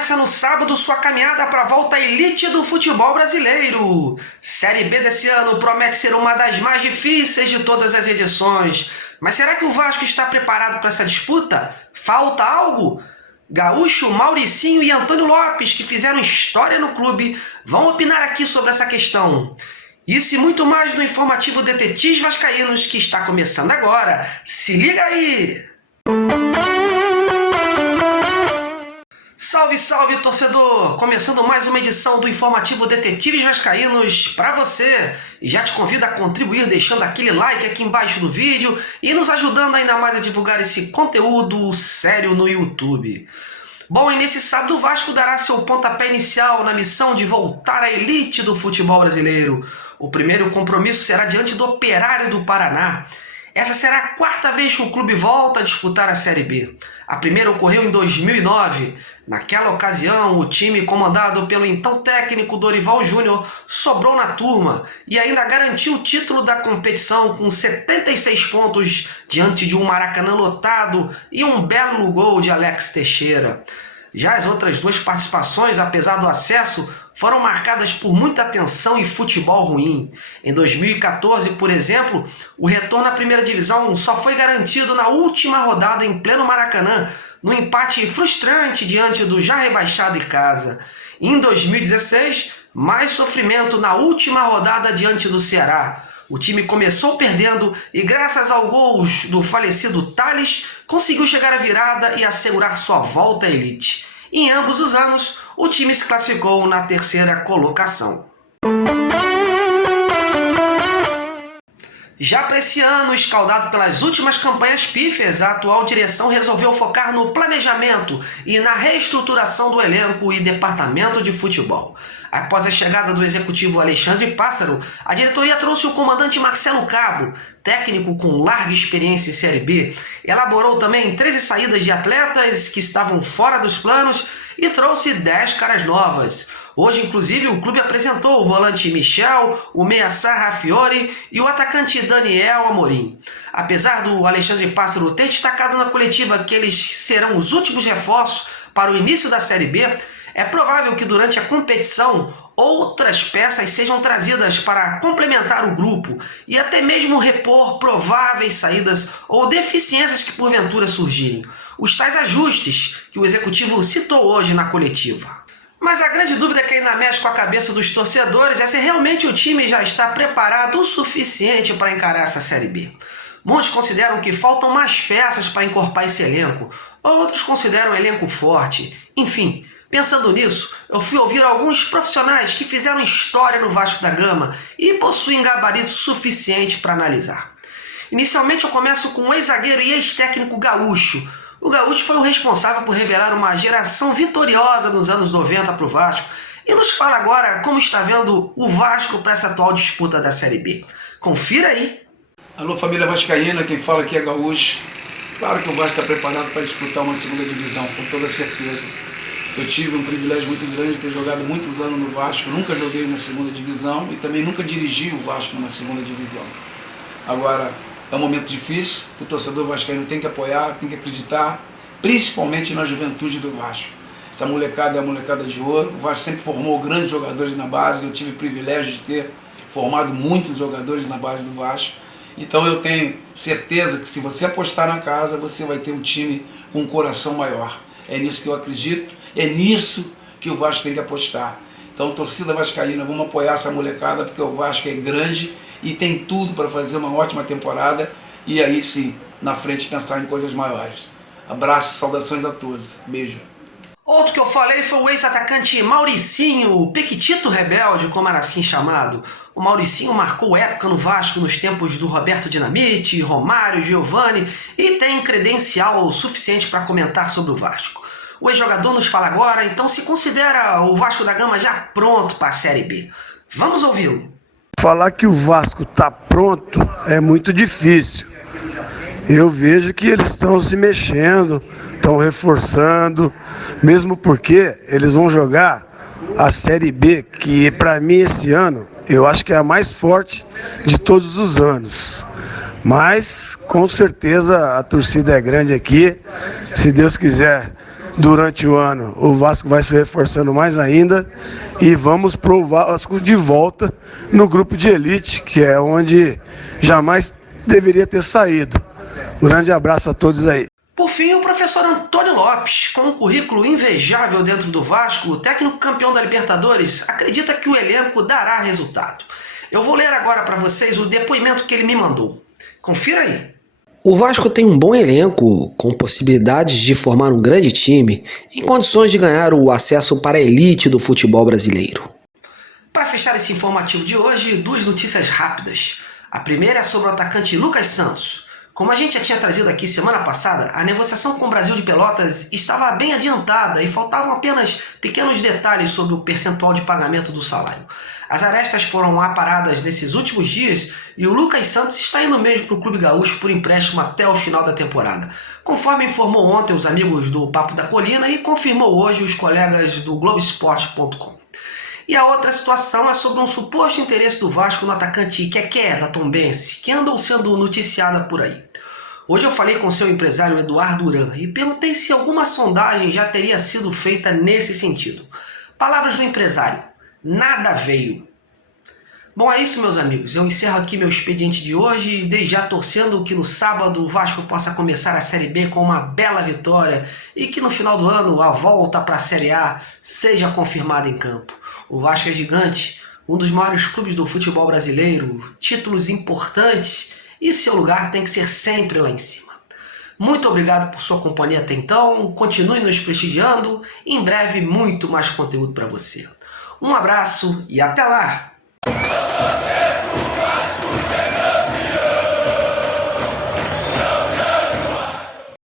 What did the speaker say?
começa no sábado sua caminhada para a volta à elite do futebol brasileiro. Série B desse ano promete ser uma das mais difíceis de todas as edições. Mas será que o Vasco está preparado para essa disputa? Falta algo? Gaúcho, Mauricinho e Antônio Lopes, que fizeram história no clube, vão opinar aqui sobre essa questão. Isso e muito mais no informativo Detetives Vascaínos, que está começando agora. Se liga aí! Salve, salve, torcedor! Começando mais uma edição do informativo Detetives Vascaínos para você. E já te convido a contribuir deixando aquele like aqui embaixo do vídeo e nos ajudando ainda mais a divulgar esse conteúdo sério no YouTube. Bom, e nesse sábado o Vasco dará seu pontapé inicial na missão de voltar à elite do futebol brasileiro. O primeiro compromisso será diante do Operário do Paraná. Essa será a quarta vez que o clube volta a disputar a Série B. A primeira ocorreu em 2009. Naquela ocasião, o time comandado pelo então técnico Dorival Júnior sobrou na turma e ainda garantiu o título da competição com 76 pontos diante de um Maracanã lotado e um belo gol de Alex Teixeira. Já as outras duas participações, apesar do acesso, foram marcadas por muita tensão e futebol ruim. Em 2014, por exemplo, o retorno à primeira divisão só foi garantido na última rodada em pleno Maracanã, no empate frustrante diante do já rebaixado Icasa. Em 2016, mais sofrimento na última rodada diante do Ceará. O time começou perdendo e, graças ao gols do falecido Thales, conseguiu chegar à virada e assegurar sua volta à elite. Em ambos os anos, o time se classificou na terceira colocação. Já para esse ano, escaldado pelas últimas campanhas pífias, a atual direção resolveu focar no planejamento e na reestruturação do elenco e departamento de futebol. Após a chegada do executivo Alexandre Pássaro, a diretoria trouxe o comandante Marcelo Cabo, técnico com larga experiência em Série B, elaborou também 13 saídas de atletas que estavam fora dos planos e trouxe 10 caras novas. Hoje, inclusive, o clube apresentou o volante Michel, o meia Sarra Fiore e o atacante Daniel Amorim. Apesar do Alexandre Pássaro ter destacado na coletiva que eles serão os últimos reforços para o início da Série B, é provável que durante a competição outras peças sejam trazidas para complementar o grupo e até mesmo repor prováveis saídas ou deficiências que porventura surgirem. Os tais ajustes que o executivo citou hoje na coletiva. Mas a grande dúvida que ainda mexe com a cabeça dos torcedores é se realmente o time já está preparado o suficiente para encarar essa Série B. Muitos consideram que faltam mais peças para encorpar esse elenco, outros consideram o elenco forte. Enfim, pensando nisso, eu fui ouvir alguns profissionais que fizeram história no Vasco da Gama e possuem gabarito suficiente para analisar. Inicialmente eu começo com o ex-zagueiro e ex-técnico Gaúcho. O Gaúcho foi o responsável por revelar uma geração vitoriosa nos anos 90 para o Vasco e nos fala agora como está vendo o Vasco para essa atual disputa da Série B. Confira aí! Alô, família vascaína, quem fala aqui é Gaúcho. Claro que o Vasco está preparado para disputar uma segunda divisão, com toda certeza. Eu tive um privilégio muito grande de ter jogado muitos anos no Vasco, nunca joguei na segunda divisão e também nunca dirigi o Vasco na segunda divisão. Agora, é um momento difícil, o torcedor vascaíno tem que apoiar, tem que acreditar, principalmente na juventude do Vasco. Essa molecada é a molecada de ouro, o Vasco sempre formou grandes jogadores na base, eu tive o privilégio de ter formado muitos jogadores na base do Vasco. Então eu tenho certeza que se você apostar na casa, você vai ter um time com um coração maior. É nisso que eu acredito, é nisso que o Vasco tem que apostar. Então, torcida vascaína, vamos apoiar essa molecada, porque o Vasco é grande e tem tudo para fazer uma ótima temporada e aí sim, na frente, pensar em coisas maiores. Abraço, saudações a todos. Beijo. Outro que eu falei foi o ex-atacante Mauricinho, o Pequitito Rebelde, como era assim chamado. O Mauricinho marcou época no Vasco nos tempos do Roberto Dinamite, Romário, Giovani e tem credencial suficiente para comentar sobre o Vasco. O ex-jogador nos fala agora, então se considera o Vasco da Gama já pronto para a Série B. Vamos ouvi-lo. Falar que o Vasco está pronto é muito difícil. Eu vejo que eles estão se mexendo, estão reforçando, mesmo porque eles vão jogar a Série B, que para mim esse ano, eu acho que é a mais forte de todos os anos. Mas, com certeza, a torcida é grande aqui. Se Deus quiser, durante o ano o Vasco vai se reforçando mais ainda e vamos pro Vasco de volta no grupo de elite, que é onde jamais deveria ter saído. Um grande abraço a todos aí. Por fim, o professor Antônio Lopes, com um currículo invejável dentro do Vasco, o técnico campeão da Libertadores, acredita que o elenco dará resultado. Eu vou ler agora para vocês o depoimento que ele me mandou. Confira aí. O Vasco tem um bom elenco, com possibilidades de formar um grande time, em condições de ganhar o acesso para a elite do futebol brasileiro. Para fechar esse informativo de hoje, duas notícias rápidas. A primeira é sobre o atacante Lucas Santos. Como a gente já tinha trazido aqui semana passada, a negociação com o Brasil de Pelotas estava bem adiantada e faltavam apenas pequenos detalhes sobre o percentual de pagamento do salário. As arestas foram aparadas nesses últimos dias e o Lucas Santos está indo mesmo para o Clube Gaúcho por empréstimo até o final da temporada, conforme informou ontem os amigos do Papo da Colina e confirmou hoje os colegas do Globoesporte.com. E a outra situação é sobre um suposto interesse do Vasco no atacante Keké, da Tombense, que andam sendo noticiada por aí. Hoje eu falei com seu empresário Eduardo Uran e perguntei se alguma sondagem já teria sido feita nesse sentido. Palavras do empresário: nada veio. Bom, é isso, meus amigos. Eu encerro aqui meu expediente de hoje, desde já torcendo que no sábado o Vasco possa começar a Série B com uma bela vitória e que no final do ano a volta para a Série A seja confirmada em campo. O Vasco é gigante, um dos maiores clubes do futebol brasileiro, títulos importantes e seu lugar tem que ser sempre lá em cima. Muito obrigado por sua companhia até então, continue nos prestigiando e em breve muito mais conteúdo para você. Um abraço e até lá!